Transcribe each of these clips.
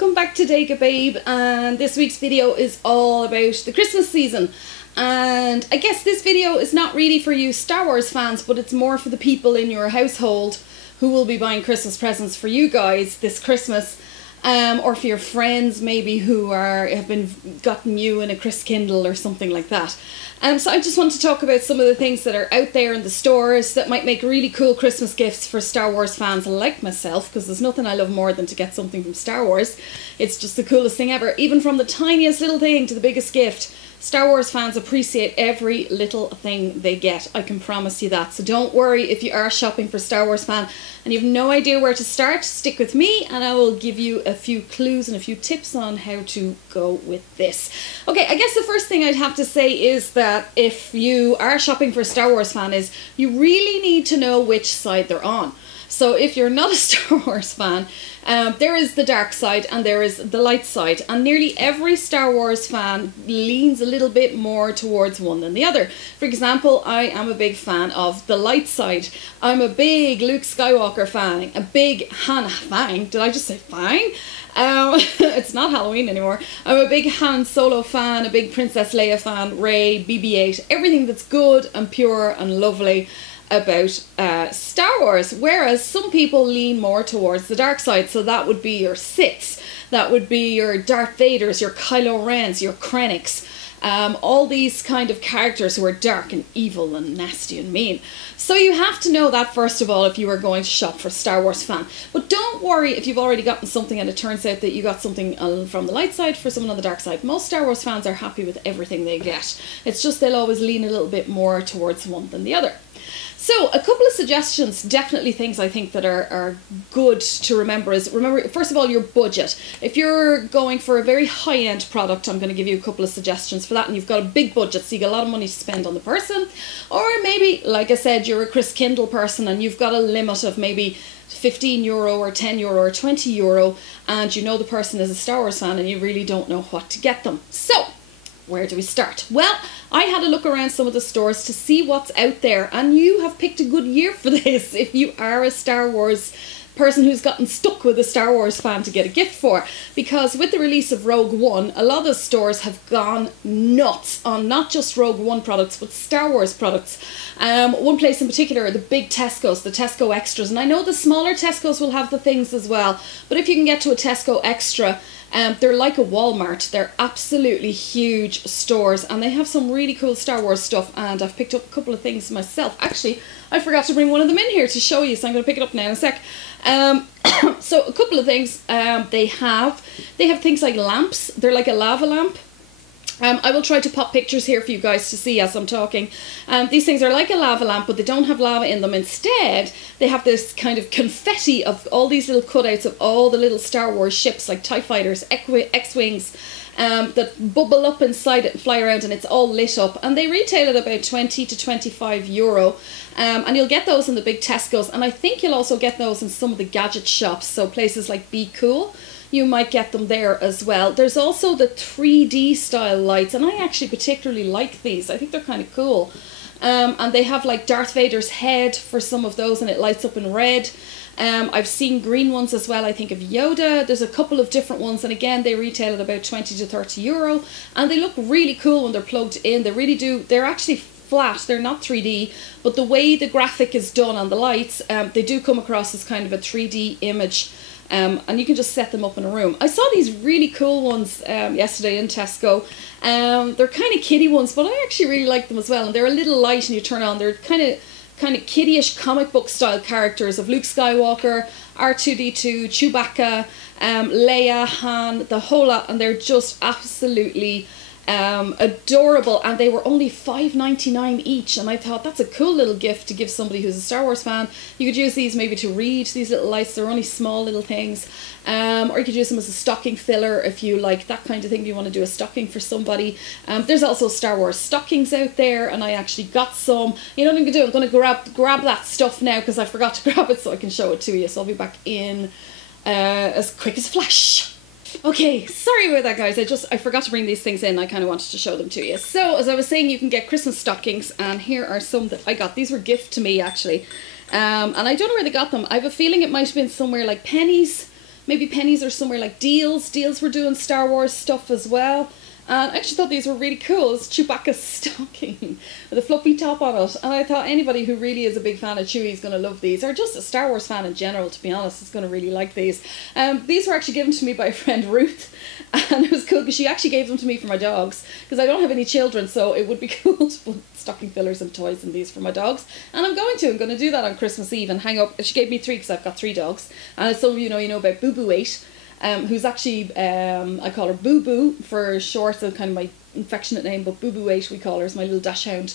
welcome back to Dega Babe, and this week's video is all about the Christmas season. And I guess this video is not really for you Star Wars fans, but it's more for the people in your household who will be buying Christmas presents for you guys this Christmas, or for your friends maybe who have been gotten you in a Christkindle or something like that. So I just want to talk about some of the things that are out there in the stores that might make really cool Christmas gifts for Star Wars fans like myself, because there's nothing I love more than to get something from Star Wars. It's just the coolest thing ever. Even from the tiniest little thing to the biggest gift, Star Wars fans appreciate every little thing they get. I can promise you that. So don't worry if you are shopping for Star Wars fan and you have no idea where to start. Stick with me and I will give you a few clues and a few tips on how to go with this. Okay, I guess the first thing I'd have to say is that if you are shopping for a Star Wars fan is you really need to know which side they're on. So if you're not a Star Wars fan, there is the dark side and there is the light side, and nearly every Star Wars fan leans a little bit more towards one than the other. For example, I am a big fan of the light side. I'm a big Luke Skywalker fan, a big Han fan. Did I just say fang? It's not Halloween anymore. I'm a big Han Solo fan, a big Princess Leia fan, Rey, BB-8, everything that's good and pure and lovely about Star Wars, whereas some people lean more towards the dark side. So that would be your Siths, that would be your Darth Vaders, your Kylo Rens, your Krennics, all these kind of characters who are dark and evil and nasty and mean. So you have to know that first of all if you are going to shop for a Star Wars fan. But don't worry if you've already gotten something and it turns out that you got something from the light side for someone on the dark side. Most Star Wars fans are happy with everything they get. It's just they'll always lean a little bit more towards one than the other. So a couple of suggestions, definitely things I think that are good to remember is, first of all, your budget. If you're going for a very high-end product, I'm going to give you a couple of suggestions for that, and you've got a big budget, so you got a lot of money to spend on the person. Or maybe, like I said, you're a Christkindle person and you've got a limit of maybe €15 or €10 or €20, and you know the person is a Star Wars fan and you really don't know what to get them. So where do we start? Well, I had a look around some of the stores to see what's out there, and you have picked a good year for this if you are a Star Wars person who's gotten stuck with a Star Wars fan to get a gift for, because with the release of Rogue One, a lot of stores have gone nuts on not just Rogue One products but Star Wars products. One place in particular are the big Tesco's, the Tesco Extras, and I know the smaller Tesco's will have the things as well, but if you can get to a Tesco Extra, they're like a Walmart. They're absolutely huge stores and they have some really cool Star Wars stuff, and I've picked up a couple of things myself. Actually, I forgot to bring one of them in here to show you, so I'm going to pick it up now in a sec. So a couple of things. They have things like lamps. They're like a lava lamp. I will try to pop pictures here for you guys to see as I'm talking. These things are like a lava lamp, but they don't have lava in them. Instead, they have this kind of confetti of all these little cutouts of all the little Star Wars ships, like TIE Fighters, X-Wings, that bubble up inside it and fly around, and it's all lit up. And they retail at about €20 to €25. And you'll get those in the big Tesco's, and I think you'll also get those in some of the gadget shops, so places like Be Cool. You might get them there as well. There's also the 3D style lights, and I actually particularly like these. I think they're kind of cool. And they have like Darth Vader's head for some of those, and it lights up in red. I've seen green ones as well, I think of Yoda. There's a couple of different ones, and again they retail at about €20 to €30, and they look really cool when they're plugged in. They really do. They're actually flat, they're not 3D, but the way the graphic is done on the lights, they do come across as kind of a 3D image. And you can just set them up in a room. I saw these really cool ones yesterday in Tesco. They're kind of kiddie ones, but I actually really like them as well. And they're a little light, and you turn on. They're kind of kiddie-ish comic book style characters of Luke Skywalker, R2-D2, Chewbacca, Leia, Han, the whole lot, and they're just absolutely adorable, and they were only $5.99 each, and I thought that's a cool little gift to give somebody who's a Star Wars fan. You could use these maybe to read, these little lights. They're only small little things, or you could use them as a stocking filler if you like that kind of thing, if you want to do a stocking for somebody. There's also Star Wars stockings out there, and I actually got some. You know what I'm going to do? I'm going to grab that stuff now because I forgot to grab it, so I can show it to you. So I'll be back in as quick as flash. Okay, sorry about that, guys. I forgot to bring these things in. I kind of wanted to show them to you. So, as I was saying, you can get Christmas stockings, and here are some that I got. These were gift to me, actually. And I don't know where they got them. I have a feeling it might have been somewhere like Penny's, maybe Pennies or somewhere like Deals. Deals were doing Star Wars stuff as well. And I actually thought these were really cool. It's Chewbacca's stocking with a fluffy top on it. And I thought anybody who really is a big fan of Chewie is going to love these. Or just a Star Wars fan in general, to be honest, is going to really like these. These were actually given to me by a friend, Ruth. And it was cool because she actually gave them to me for my dogs. Because I don't have any children, so it would be cool to put stocking fillers and toys in these for my dogs. And I'm going to do that on Christmas Eve and hang up. She gave me 3 because I've got 3 dogs. And as some of you know about Boo Boo 8. Who's actually, I call her Boo Boo for short, so kind of my affectionate name, but Boo Boo 8 we call her, is my little dachshund.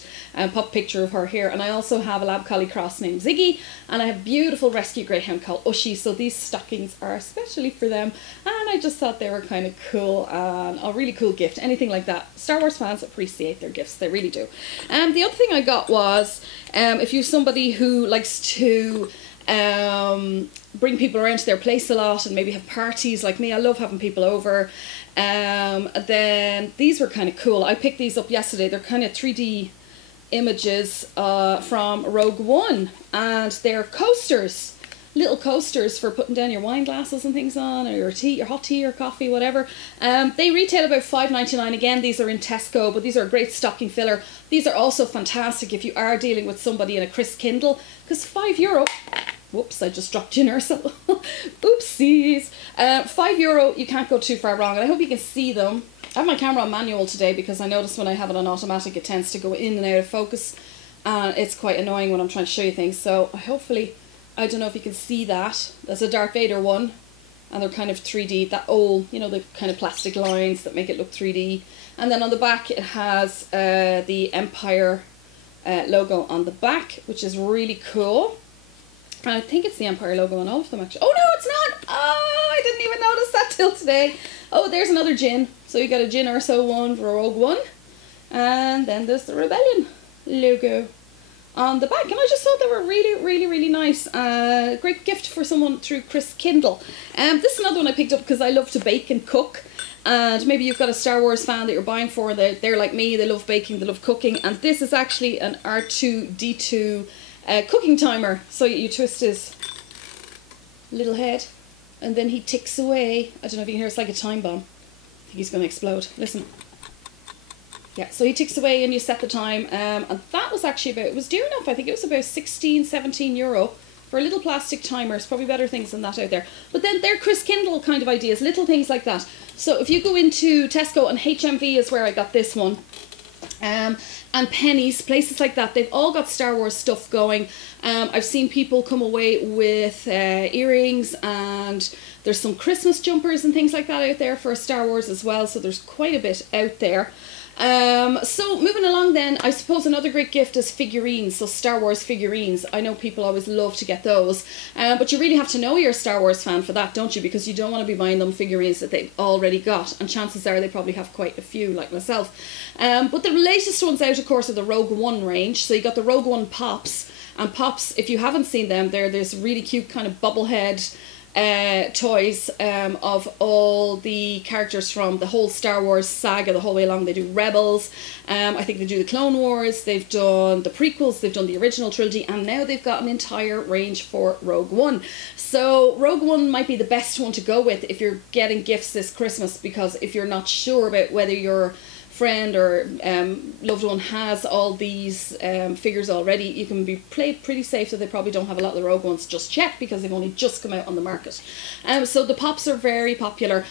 Pop picture of her here. And I also have a Lab Collie Cross named Ziggy, and I have a beautiful rescue greyhound called Ushi, so these stockings are especially for them, and I just thought they were kind of cool, and a really cool gift, anything like that. Star Wars fans appreciate their gifts, they really do. The other thing I got was, if you're somebody who likes to bring people around to their place a lot and maybe have parties like me, I love having people over, then these were kind of cool. I picked these up yesterday. They're kind of 3D images from Rogue One, and they're coasters, little coasters for putting down your wine glasses and things on, or your tea, your hot tea or coffee, whatever. They retail about $5.99. Again, these are in Tesco, but these are a great stocking filler. These are also fantastic if you are dealing with somebody in a Chris Kindle, because €5. Whoops, I just dropped in so oopsies. €5, you can't go too far wrong, and I hope you can see them. I have my camera on manual today because I notice when I have it on automatic it tends to go in and out of focus, and it's quite annoying when I'm trying to show you things. So hopefully, I don't know if you can see that. There's a Darth Vader one, and they're kind of 3D, that old, you know, the kind of plastic lines that make it look 3D. And then on the back it has the Empire logo on the back, which is really cool. And I think it's the Empire logo on all of them, actually. Oh, no, it's not! Oh, I didn't even notice that till today. Oh, there's another Jyn. So you got a Jyn Erso one for Rogue One. And then there's the Rebellion logo on the back. And I just thought they were really, really, really nice. Great gift for someone through Chris Kindle. This is another one I picked up because I love to bake and cook. And maybe you've got a Star Wars fan that you're buying for. They're like me, they love baking, they love cooking. And this is actually an R2-D2 cooking timer. So you twist his little head and then he ticks away. I don't know if you can hear, it's like a time bomb. I think he's going to explode. Listen. Yeah, so he ticks away and you set the time. And that was actually about, it was dear enough. I think it was about €16-17 for a little plastic timer. It's probably better things than that out there. But then they're Chris Kindle kind of ideas, little things like that. So if you go into Tesco, and HMV is where I got this one. And Pennies, places like that, they've all got Star Wars stuff going. I've seen people come away with earrings, and there's some Christmas jumpers and things like that out there for Star Wars as well, so there's quite a bit out there. So moving along then, I suppose another great gift is figurines, so Star Wars figurines. I know people always love to get those, but you really have to know you're a Star Wars fan for that, don't you? Because you don't want to be buying them figurines that they've already got, and chances are they probably have quite a few, like myself. But the latest ones out, of course, are the Rogue One range. So you got the Rogue One Pops, and Pops, if you haven't seen them, they're this really cute kind of bubblehead toys of all the characters from the whole Star Wars saga the whole way along. They do Rebels, I think they do the Clone Wars, they've done the prequels, they've done the original trilogy, and now they've got an entire range for Rogue One. So Rogue One might be the best one to go with if you're getting gifts this Christmas, because if you're not sure about whether your friend or loved one has all these figures already, you can be played pretty safe that they probably don't have a lot of the Rogue Ones just yet, because they've only just come out on the market. So the Pops are very popular.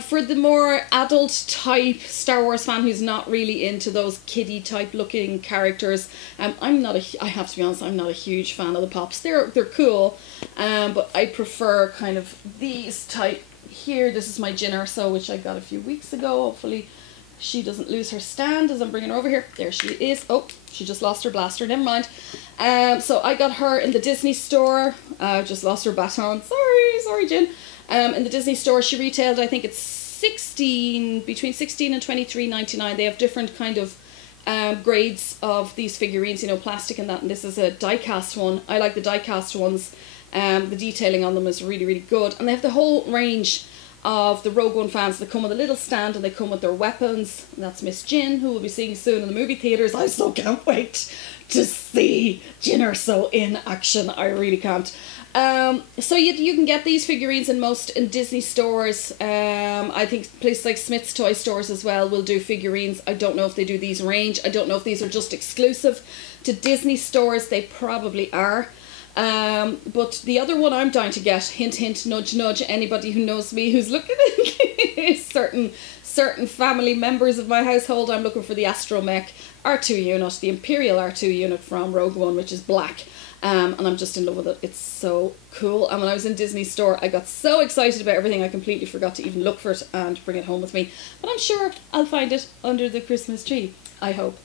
For the more adult type Star Wars fan who's not really into those kiddie type looking characters, I have to be honest, I'm not a huge fan of the Pops. They're cool, but I prefer kind of these type here. This is my Jyn Erso, which I got a few weeks ago. Hopefully she doesn't lose her stand as I'm bringing her over here. There she is. Oh, she just lost her blaster. Never mind. So I got her in the Disney store. Just lost her baton. Sorry, Jyn. In the Disney store, she retailed, I think it's between $16 and $23.99. They have different kind of grades of these figurines, you know, plastic and that. And this is a die-cast one. I like the die-cast ones. The detailing on them is really, really good. And they have the whole range of the Rogue One fans that come with a little stand, and they come with their weapons. And that's Miss Jyn, who we'll be seeing soon in the movie theatres. I so can't wait to see Jyn Erso in action. I really can't. So you can get these figurines in Disney stores. I think places like Smith's Toy Stores as well will do figurines. I don't know if they do these range. I don't know if these are just exclusive to Disney stores. They probably are. But the other one I'm dying to get, hint hint, nudge nudge, anybody who knows me who's looking is certain family members of my household. I'm looking for the Astromech R2 unit, the Imperial R2 unit from Rogue One, which is black. And I'm just in love with it. It's so cool. And when I was in Disney store, I got so excited about everything, I completely forgot to even look for it and bring it home with me. But I'm sure I'll find it under the Christmas tree, I hope.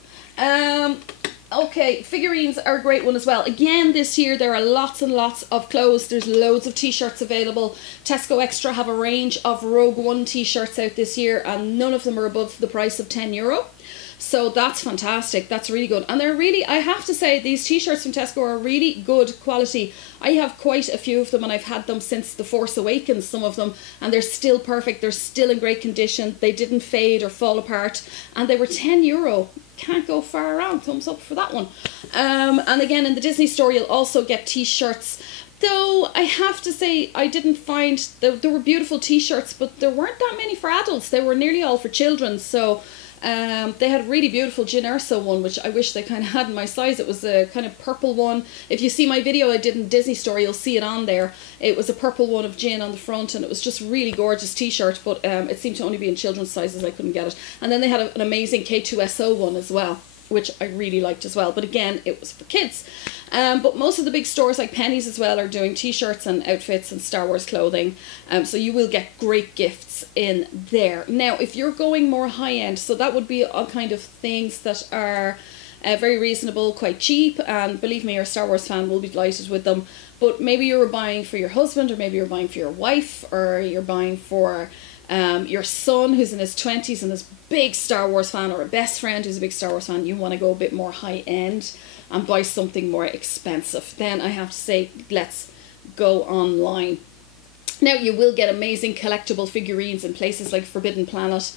Okay, figurines are a great one as well. Again, this year there are lots and lots of clothes. There's loads of t-shirts available. Tesco Extra have a range of Rogue One t-shirts out this year, and none of them are above the price of €10. So that's fantastic. That's really good. And they're really, I have to say, these t-shirts from Tesco are really good quality. I have quite a few of them, and I've had them since The Force Awakens, some of them, and they're still perfect. They're still in great condition. They didn't fade or fall apart, and they were €10. Can't go far around. Thumbs up for that one. And again, in the Disney store, you'll also get t-shirts. Though I have to say, I didn't find, there were beautiful t-shirts, but there weren't that many for adults. They were nearly all for children. So they had a really beautiful Jyn Erso one, which I wish they kind of had in my size. It was a kind of purple one. If you see my video I did in Disney store, you'll see it on there. It was a purple one of Jyn on the front, and it was just really gorgeous t-shirt, but it seemed to only be in children's sizes. I couldn't get it. And then they had an amazing K2SO one as well, which I really liked as well. But again, it was for kids. But most of the big stores like Penneys as well are doing t-shirts and outfits and Star Wars clothing. So you will get great gifts in there. Now, if you're going more high-end, so that would be all kind of things that are very reasonable, quite cheap. And believe me, your Star Wars fan will be delighted with them. But maybe you're buying for your husband, or maybe you're buying for your wife, or you're buying for your son who's in his 20s and is a big Star Wars fan, or a best friend who's a big Star Wars fan. You want to go a bit more high end and buy something more expensive. Then I have to say, let's go online. Now, you will get amazing collectible figurines in places like Forbidden Planet,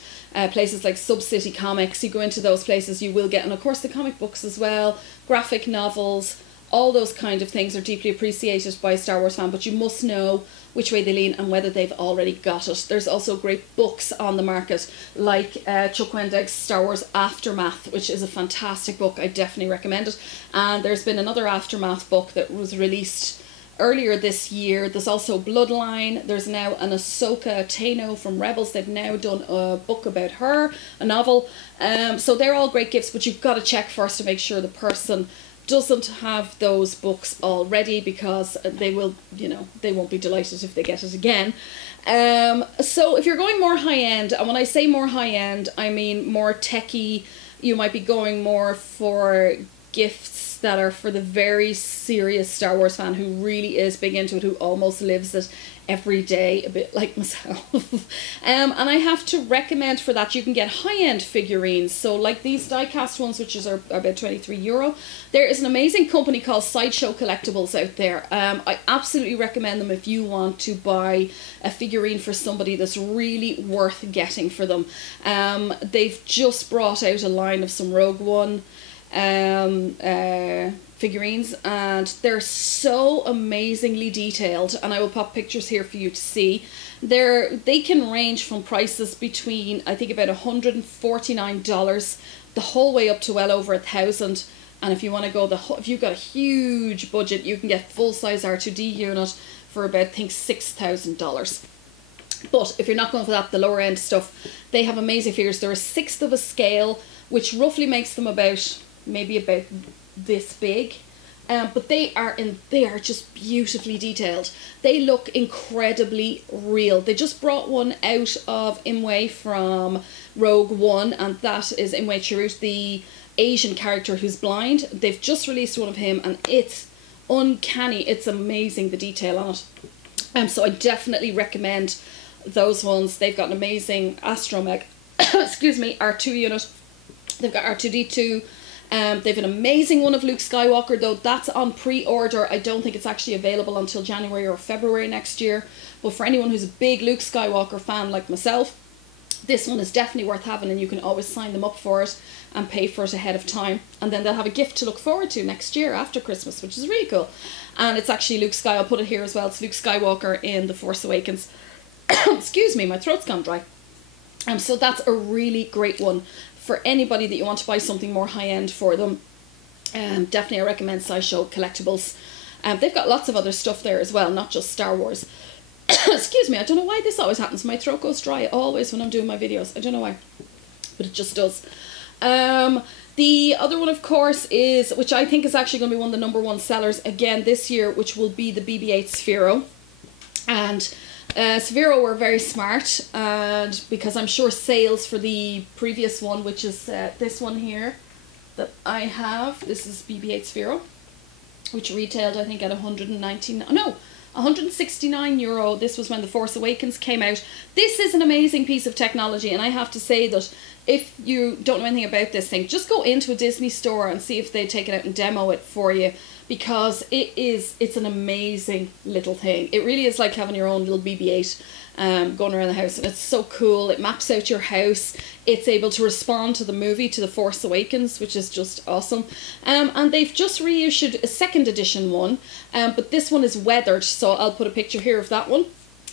places like Sub-City Comics. You go into those places, you will get, and of course the comic books as well, graphic novels, all those kind of things are deeply appreciated by a Star Wars fan, but you must know which way they lean and whether they've already got it. There's also great books on the market, like Chuck Wendig's Star Wars Aftermath, which is a fantastic book. I definitely recommend it. And there's been another Aftermath book that was released earlier this year. There's also Bloodline. There's now an Ahsoka Tano from Rebels. They've now done a book about her, a novel. So they're all great gifts, but you've got to check first to make sure the person doesn't have those books already, because they will, you know, they won't be delighted if they get it again. So if you're going more high end, and when I say more high end, I mean more techie, you might be going more for gifts that are for the very serious Star Wars fan who really is big into it, who almost lives it every day, a bit like myself. And I have to recommend for that, you can get high-end figurines. So like these die-cast ones, which are about €23. There is an amazing company called Sideshow Collectibles out there. I absolutely recommend them if you want to buy a figurine for somebody that's really worth getting for them. They've just brought out a line of some Rogue One figurines, and they're so amazingly detailed, and I will pop pictures here for you to see. They can range from prices between, I think, about $149 the whole way up to well over $1,000. And if you want to go if you've got a huge budget, you can get full-size R2D unit for about, I think, $6,000. But if you're not going for that, the lower end stuff, they have amazing figures. They're a sixth of a scale, which roughly makes them maybe about this big, but they are just beautifully detailed. They look incredibly real. They just brought one out of Imwe from Rogue One, and that is Imwe Chirrut, the Asian character who's blind. They've just released one of him, and it's uncanny. It's amazing, the detail on it. So I definitely recommend those ones. They've got an amazing Astromech excuse me, R2 unit. They've got R2D2. They've an amazing one of Luke Skywalker, though that's on pre-order. I don't think it's actually available until January or February next year. But for anyone who's a big Luke Skywalker fan like myself, This one is definitely worth having, and you can always sign them up for it and pay for it ahead of time, and then they'll have a gift to look forward to next year after Christmas, which is really cool. And it's actually Luke Sky, I'll put it here as well, it's Luke Skywalker in The Force Awakens. Excuse me, my throat's gone dry. So that's a really great one for anybody that you want to buy something more high-end for them. Definitely I recommend Sideshow Collectibles. They've got lots of other stuff there as well, not just Star Wars. Excuse me, I don't know why this always happens. My throat goes dry always when I'm doing my videos. I don't know why, but it just does. The other one, of course, is, which I think is actually going to be one of the #1 sellers again this year, which will be the BB-8 Sphero. And Sphero were very smart, and because I'm sure sales for the previous one, which is this one here that I have, this is BB-8 Sphero, which retailed I think at 169 euro. This was when The Force Awakens came out. This is an amazing piece of technology, and I have to say that if you don't know anything about this thing, just go into a Disney store and see if they take it out and demo it for you, because it's an amazing little thing. It really is like having your own little BB-8 going around the house, and it's so cool. It maps out your house. It's able to respond to the movie, to The Force Awakens, which is just awesome. And they've just reissued a 2nd edition one, but this one is weathered, so I'll put a picture here of that one.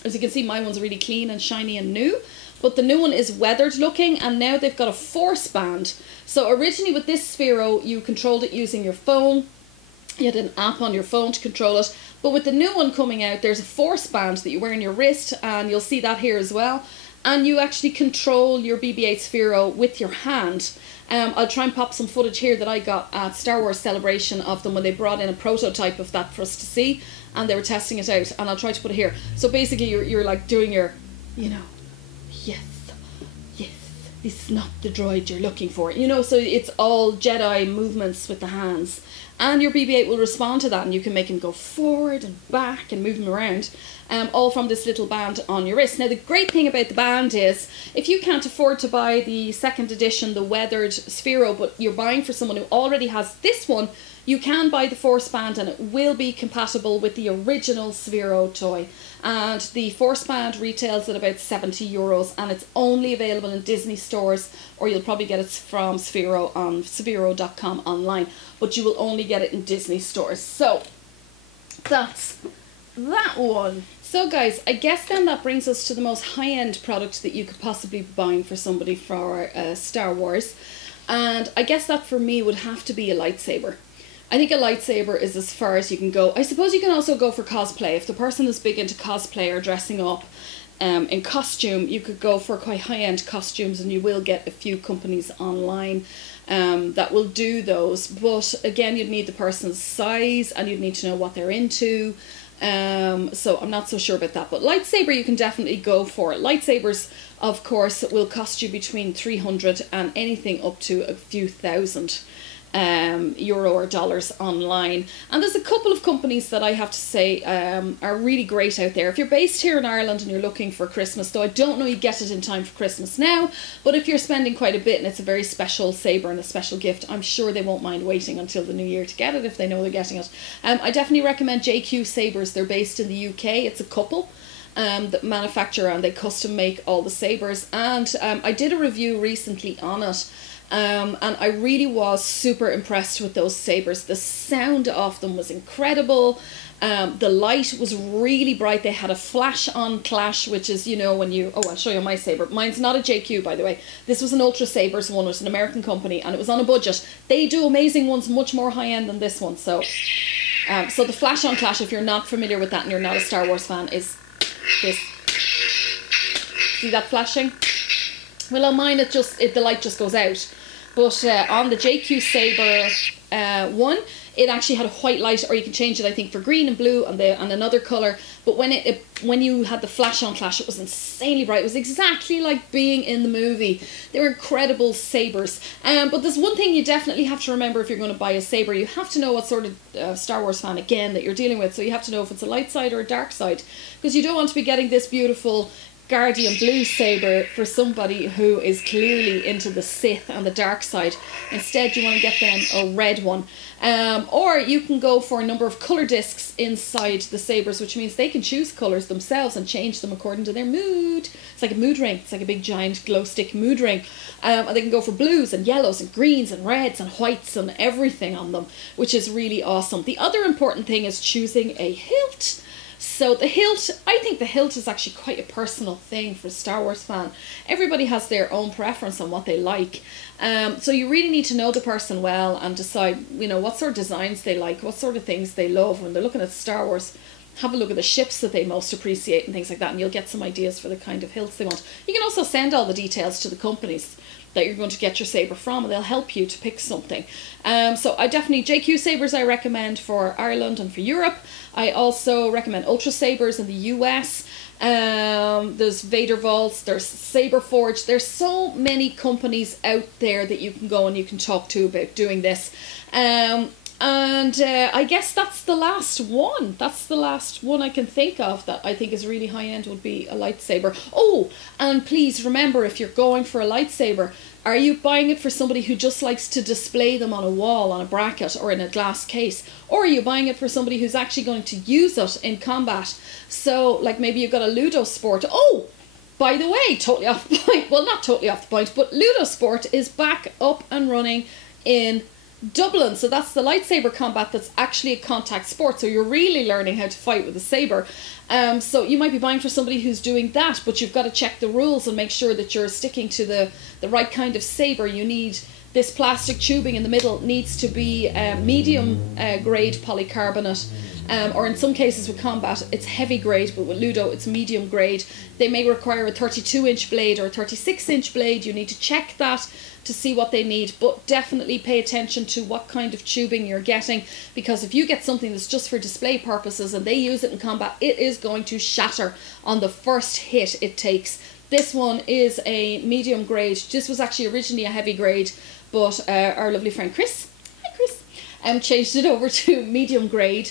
As you can see, my one's really clean and shiny and new, but the new one is weathered looking, and now they've got a force band. So originally with this Sphero, you controlled it using your phone. You had an app on your phone to control it, but with the new one coming out, there's a force band that you wear on your wrist, and you'll see that here as well, and you actually control your BB-8 Sphero with your hand. I'll try and pop some footage here that I got at Star Wars Celebration of them when they brought in a prototype of that for us to see, and they were testing it out, and I'll try to put it here. So basically you're like doing your, you know, yes, this is not the droid you're looking for, you know, so it's all Jedi movements with the hands, and your BB-8 will respond to that, and you can make him go forward and back and move him around, all from this little band on your wrist. Now the great thing about the band is, if you can't afford to buy the 2nd edition, the weathered Sphero, but you're buying for someone who already has this one, you can buy the Force Band, and it will be compatible with the original Sphero toy. And the Force Band retails at about 70 euros, and it's only available in Disney stores, or you'll probably get it from Sphero on Sphero.com online, but you will only get it in Disney stores. So that's that one. So guys, I guess then that brings us to the most high-end product that you could possibly be buying for somebody for Star Wars, and I guess that for me would have to be a lightsaber. I think a lightsaber is as far as you can go. I suppose you can also go for cosplay. If the person is big into cosplay or dressing up in costume, you could go for quite high-end costumes, and you will get a few companies online that will do those. But again, you'd need the person's size, and you'd need to know what they're into. So I'm not so sure about that. But lightsaber you can definitely go for. Lightsabers, of course, will cost you between 300 and anything up to a few thousand euro or dollars online, and there's a couple of companies that I have to say are really great out there. If you're based here in Ireland and you're looking for Christmas, though I don't know you get it in time for Christmas now, but if you're spending quite a bit and it's a very special saber and a special gift, I'm sure they won't mind waiting until the new year to get it if they know they're getting it. I definitely recommend JQ Sabres. They're based in the UK. It's a couple that manufacture, and they custom make all the sabers, and I did a review recently on it. And I really was super impressed with those sabers. The sound of them was incredible. The light was really bright. They had a flash on clash, which is, you know, when you, oh, I'll show you my saber. Mine's not a JQ, by the way. This was an Ultra Sabers one. It was an American company, and it was on a budget. They do amazing ones, much more high end than this one. So the flash on clash, if you're not familiar with that and you're not a Star Wars fan, is this. See that flashing? Well, on mine, the light just goes out. But on the JQ Saber one, it actually had a white light, or you can change it, I think, for green and blue and another colour. But when you had the flash on clash, it was insanely bright. It was exactly like being in the movie. They were incredible sabers. But there's one thing you definitely have to remember if you're going to buy a saber. You have to know what sort of Star Wars fan, again, that you're dealing with. So you have to know if it's a light side or a dark side, because you don't want to be getting this beautiful Guardian Blue saber for somebody who is clearly into the Sith and the dark side. Instead, you want to get them a red one. Or you can go for a number of colour discs inside the sabers, which means they can choose colours themselves and change them according to their mood. It's like a mood ring. It's like a big giant glow stick mood ring. And they can go for blues and yellows and greens and reds and whites and everything on them, which is really awesome. The other important thing is choosing a hilt. So the hilt, I think the hilt is actually quite a personal thing for a Star Wars fan. Everybody has their own preference on what they like. So you really need to know the person well and decide, you know, what sort of designs they like, what sort of things they love. When they're looking at Star Wars, have a look at the ships that they most appreciate and things like that, and you'll get some ideas for the kind of hilts they want. You can also send all the details to the companies that you're going to get your saber from, and they'll help you to pick something. So I definitely, JQ sabers I recommend for Ireland and for Europe. I also recommend Ultra sabers in the US. There's Vader Vaults, there's Saber Forge. There's so many companies out there that you can go and you can talk to about doing this. I guess that's the last one. That's the last one I can think of that I think is really high end, would be a lightsaber. Oh, and please remember, if you're going for a lightsaber, are you buying it for somebody who just likes to display them on a wall, on a bracket, or in a glass case? Or are you buying it for somebody who's actually going to use it in combat? So, like, maybe you've got a Ludo Sport. Oh, by the way, totally off the point. Well, not totally off the point, but Ludo Sport is back up and running in Dublin. So that's the lightsaber combat that's actually a contact sport. So you're really learning how to fight with a saber. So you might be buying for somebody who's doing that, but you've got to check the rules and make sure that you're sticking to the right kind of saber. You need this plastic tubing in the middle, needs to be medium grade polycarbonate. Or in some cases with combat, it's heavy grade, but with Ludo, it's medium grade. They may require a 32-inch blade or a 36-inch blade. You need to check that to see what they need, but definitely pay attention to what kind of tubing you're getting, because if you get something that's just for display purposes and they use it in combat, it is going to shatter on the first hit it takes. This one is a medium grade. This was actually originally a heavy grade, but our lovely friend Chris, changed it over to medium grade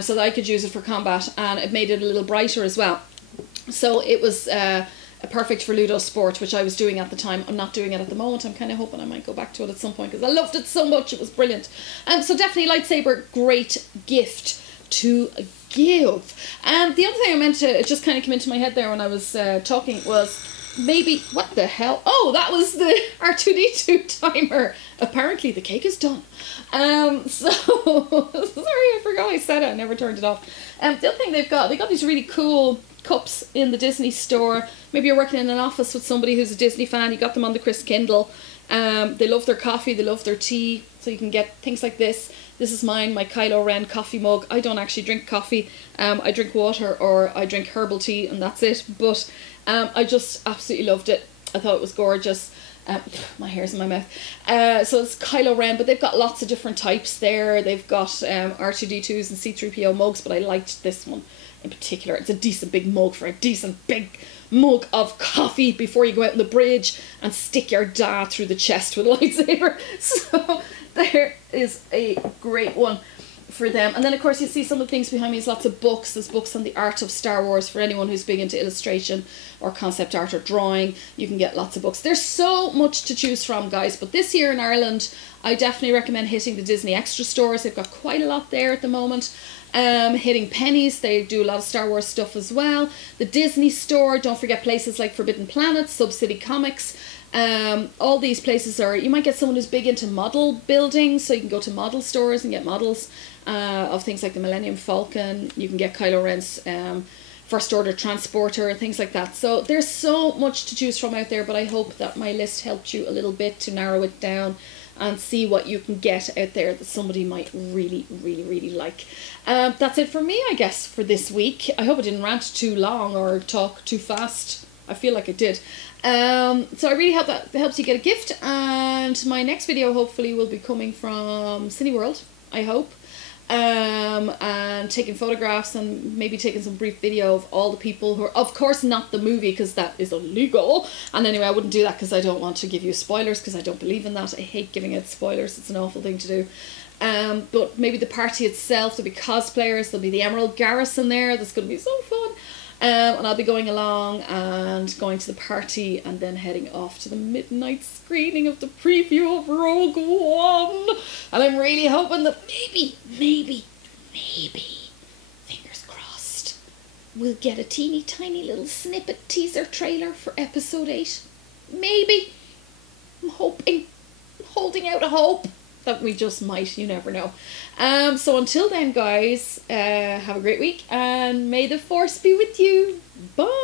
so that I could use it for combat, and it made it a little brighter as well. So it was perfect for Ludo Sport, which I was doing at the time. I'm not doing it at the moment. I'm kind of hoping I might go back to it at some point because I loved it so much. It was brilliant. So definitely lightsaber, great gift to give. And the other thing I meant to, it just kind of came into my head there when I was talking, was maybe, what the hell? Oh, that was the R2-D2 timer. Apparently the cake is done. So sorry, I forgot I said it. I never turned it off. The other thing they got these really cool cups in the Disney store. Maybe you're working in an office with somebody who's a Disney fan. You got them on the Chris Kindle. They love their coffee, they love their tea, so you can get things like this. This is mine, my Kylo Ren coffee mug. I don't actually drink coffee. I drink water or I drink herbal tea, and that's it. But I just absolutely loved it. I thought it was gorgeous. My hair's in my mouth. So it's Kylo Ren, but they've got lots of different types there. They've got R2-D2s and C-3PO mugs, but I liked this one in particular. It's a decent big mug for a decent big mug of coffee before you go out on the bridge and stick your dad through the chest with a lightsaber. So there is a great one for them. And then of course you see some of the things behind me. There's lots of books. There's books on the art of Star Wars for anyone who's big into illustration or concept art or drawing. You can get lots of books. There's so much to choose from, guys, but this year in Ireland I definitely recommend hitting the Disney Extra stores. They've got quite a lot there at the moment. Hitting Pennies, they do a lot of Star Wars stuff as well. The Disney store, don't forget places like Forbidden Planet, Sub City Comics. All these places are, you might get someone who's big into model building, so you can go to model stores and get models of things like the Millennium Falcon. You can get Kylo Ren's First Order Transporter, things like that. So there's so much to choose from out there, but I hope that my list helped you a little bit to narrow it down and see what you can get out there that somebody might really, really, really like. That's it for me, I guess, for this week. I hope I didn't rant too long or talk too fast. I feel like I did. So I really hope that helps you get a gift, and my next video hopefully will be coming from Cineworld, I hope, and taking photographs and maybe taking some brief video of all the people who are, of course not the movie because that is illegal, and anyway I wouldn't do that because I don't want to give you spoilers because I don't believe in that. I hate giving out spoilers, it's an awful thing to do. But maybe the party itself, there'll be cosplayers, there'll be the Emerald Garrison there, that's going to be so fun. And I'll be going along and going to the party and then heading off to the midnight screening of the preview of Rogue One. And I'm really hoping that maybe, fingers crossed, we'll get a teeny tiny little snippet teaser trailer for episode 8. Maybe. I'm hoping. I'm holding out a hope that we just might. You never know. So until then, guys, have a great week and may the force be with you. Bye.